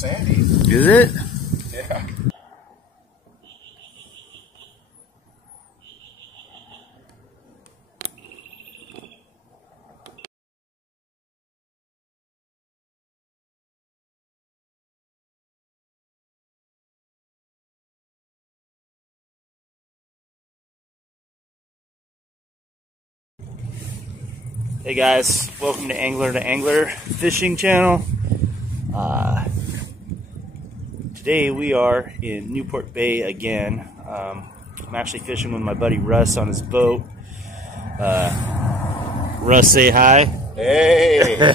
sandy. Is it? Yeah. Hey guys, welcome to Angler Fishing Channel. Today we are in Newport Bay again. I'm actually fishing with my buddy Russ on his boat. Russ, say hi. Hey.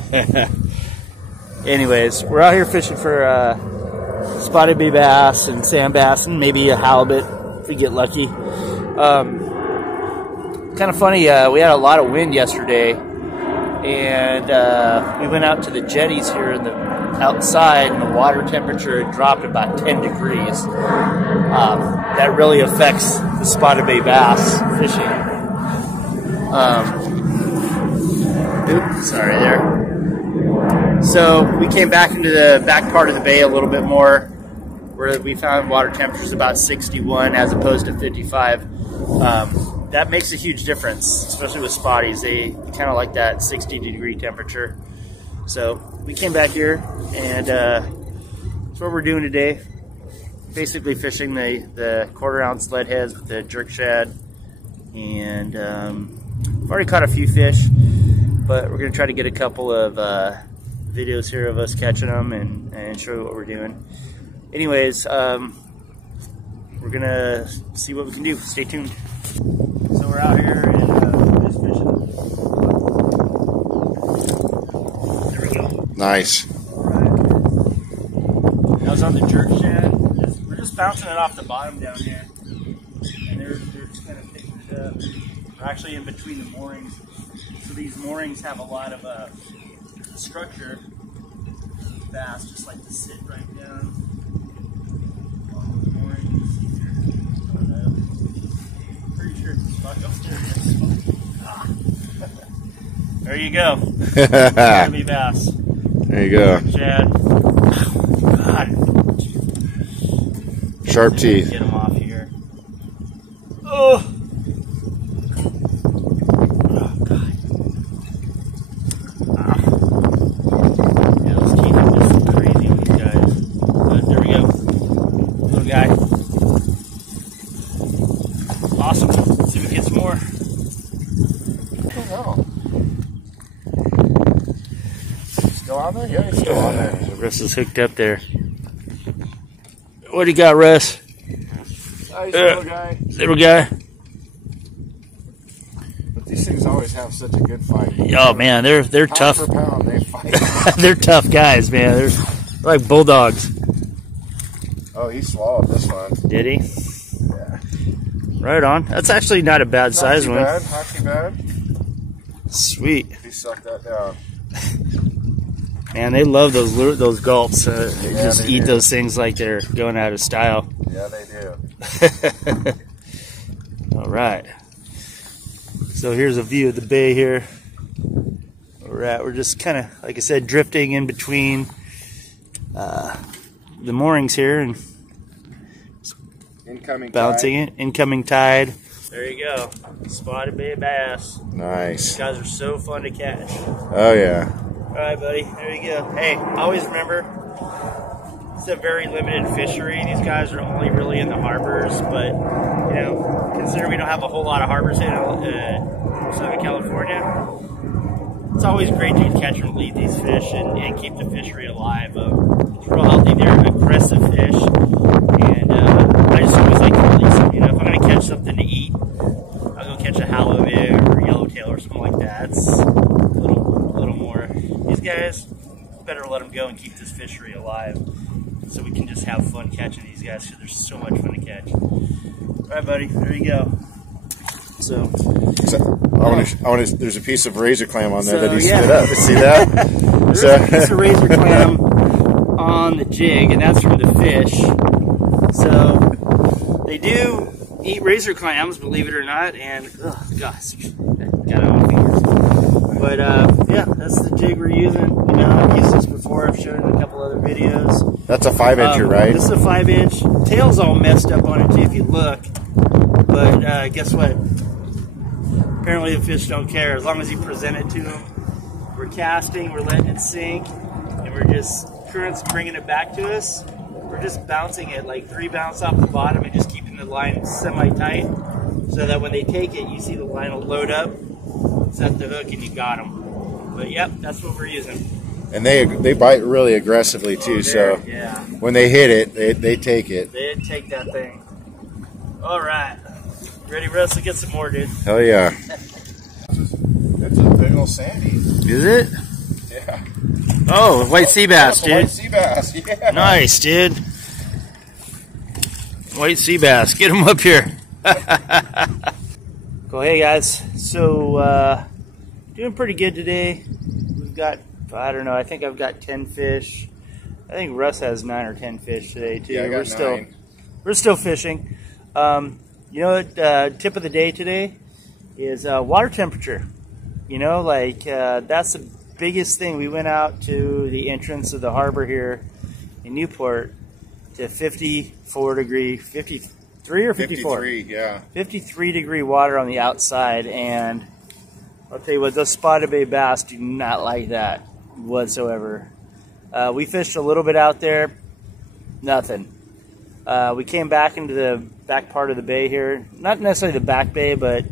Anyways, we're out here fishing for spotted bay bass and sand bass and maybe a halibut if we get lucky. Kind of funny, we had a lot of wind yesterday, and we went out to the jetties here in the outside, and the water temperature had dropped about 10 degrees. That really affects the spotted bay bass fishing. Oops, sorry there. So we came back into the back part of the bay a little bit more, where we found water temperatures about 61 as opposed to 55. That makes a huge difference, especially with spotties. They kind of like that 60-degree temperature. So we came back here, and that's what we're doing today. Basically fishing the quarter-ounce lead heads with the jerk shad. And I've already caught a few fish, but we're going to try to get a couple of videos here of us catching them and show you what we're doing. Anyways, we're going to see what we can do. Stay tuned. So we're out here and fish fishing. There we go. Nice. Alright. That was on the jerk shad. We're just bouncing it off the bottom down here. And they're just kind of picking it up. We're actually in between the moorings. So these moorings have a lot of structure. Bass just like to sit right down on the moorings. There you go. Be bass. There you go. Shad. God. Sharp teeth. Get them off here. Oh. Oh God. Yeah, those teeth are just crazy with these guys. But there we go. Little guy. Awesome. Let's see if we get some more. Oh. Still on there? Yeah, he's still on there. Russ is hooked up there. What do you got, Russ? Nice little guy. Little guy. But these things always have such a good fight. Oh man, they're tough. Pound for pound, they fight. They're tough guys, man. They're like bulldogs. Oh, he swallowed this one. Did he? Yeah. Right on. That's actually not a bad size one. Not too bad. Sweet. He sucked that down. Man, they love those gulps. They Yeah, just they eat do. those things like they're going out of style. Yeah, they do. All right. So here's a view of the bay here. Where we're at. We're just kind of, like I said, drifting in between the moorings here and Incoming bouncing tide. it. Incoming tide. There you go. Spotted bay bass. Nice. These guys are so fun to catch. Oh, yeah. All right, buddy. There you go. Hey, always remember, it's a very limited fishery. These guys are only really in the harbors, but, you know, considering we don't have a whole lot of harbors in Southern California, it's always great to catch and lead these fish and keep the fishery alive. It's real healthy. They're aggressive fish, and I just always like to release them. You know, if I'm going to catch something to eat, I'll go catch a halibut or yellowtail or something like that. It's a little more. These guys, better let them go and keep this fishery alive, so we can just have fun catching these guys because they're so much fun to catch. All right, buddy. There you go. So there's a piece of razor clam on there that he yeah. spit up. See that? There's a piece of razor clam on the jig, and that's from the fish. So they do eat razor clams, believe it or not, and oh gosh, got it on my fingers. But yeah, That's the jig we're using. You know, I've used this before. I've shown it in a couple other videos. That's a 5-incher, right? This is a 5-inch. Tail's all messed up on it too, if you look. But guess what? Apparently the fish don't care as long as you present it to them. We're casting, we're letting it sink, and we're just, current's bringing it back to us. We're just bouncing it, like 3 bounce off the bottom and just keeping the line semi-tight so that when they take it, you see the line will load up, set the hook, and you got them. But yep, that's what we're using. And they bite really aggressively too, so yeah. When they hit it, they take it. They take that thing. All right. Ready, Russ? To get some more, dude. Hell yeah. That's a big old sandy. Is it? Yeah. Oh, white sea bass, dude. White sea bass, yeah. Nice, dude. White sea bass. Get him up here. Cool. Hey, guys. So, doing pretty good today. We've got, I don't know, I think I've got 10 fish. I think Russ has 9 or 10 fish today, too. Yeah, I got 9. We're still fishing. You know what, tip of the day today is water temperature. You know, like that's the biggest thing. We went out to the entrance of the harbor here in Newport to 53 or 54? 53, yeah. 53 degree water on the outside, and I'll tell you what, those spotted bay bass do not like that whatsoever. We fished a little bit out there, nothing. We came back into the back part of the bay here, not necessarily the back bay, but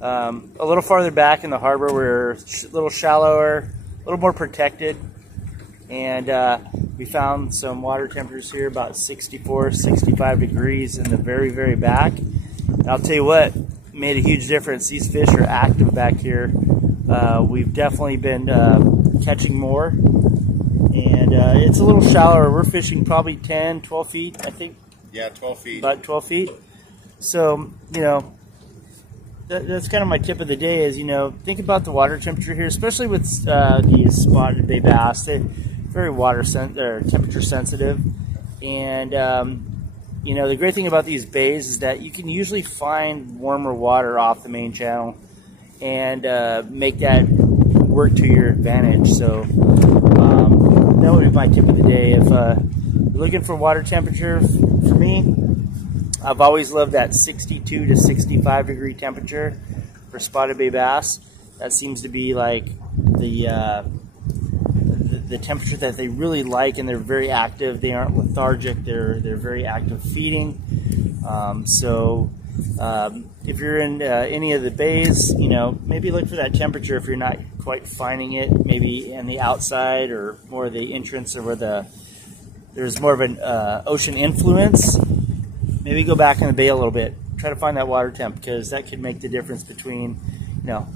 a little farther back in the harbor. We're a little shallower, a little more protected, and we found some water temperatures here about 64, 65 degrees in the very, very back. And I'll tell you what, made a huge difference. These fish are active back here. We've definitely been catching more, and it's a little shallower. We're fishing probably 10, 12 feet, I think. Yeah, 12 feet. About 12 feet. So, you know, that's kind of my tip of the day is, you know, think about the water temperature here, especially with these spotted bay bass. They're very temperature sensitive. And, you know, the great thing about these bays is that you can usually find warmer water off the main channel and make that work to your advantage. So that would be my tip of the day. If you're looking for water temperature, for me, I've always loved that 62 to 65 degree temperature for spotted bay bass. That seems to be like the temperature that they really like, and they're very active. They aren't lethargic. They're very active feeding. If you're in any of the bays, you know, maybe look for that temperature if you're not quite finding it. Maybe in the outside or more the entrance, or where there's more of an ocean influence. Maybe go back in the bay a little bit. Try to find that water temp, because that could make the difference between, you know,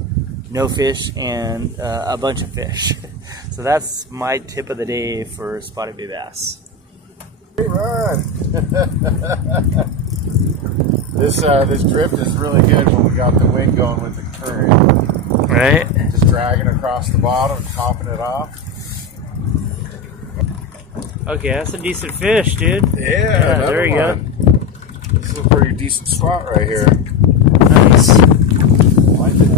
no fish and a bunch of fish. So that's my tip of the day for spotted bay bass. Great run. This drift is really good when we got the wind going with the current. Right? Just dragging across the bottom and topping it off. Okay, that's a decent fish, dude. Yeah, there you go. This is a pretty decent spot right here. Nice. I like it.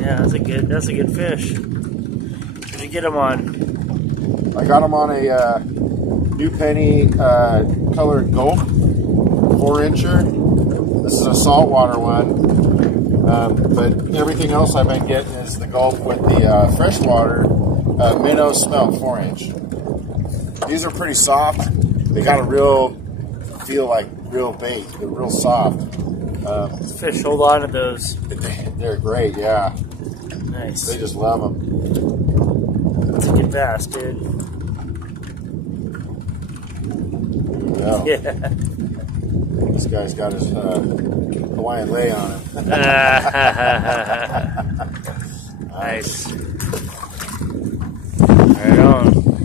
Yeah, that's a good fish. Did you get him on? I got him on a New Penny colored gulp, 4-incher. This is a saltwater one, but everything else I've been getting is the gulp with the freshwater minnow smelt 4-inch. These are pretty soft. They got a feel like real bait. They're real soft. Fish hold on to those. They're great, yeah. Nice. They just love them. That's a good bass, dude. Yeah. Yeah. This guy's got his Hawaiian lei on him. Nice. Right on.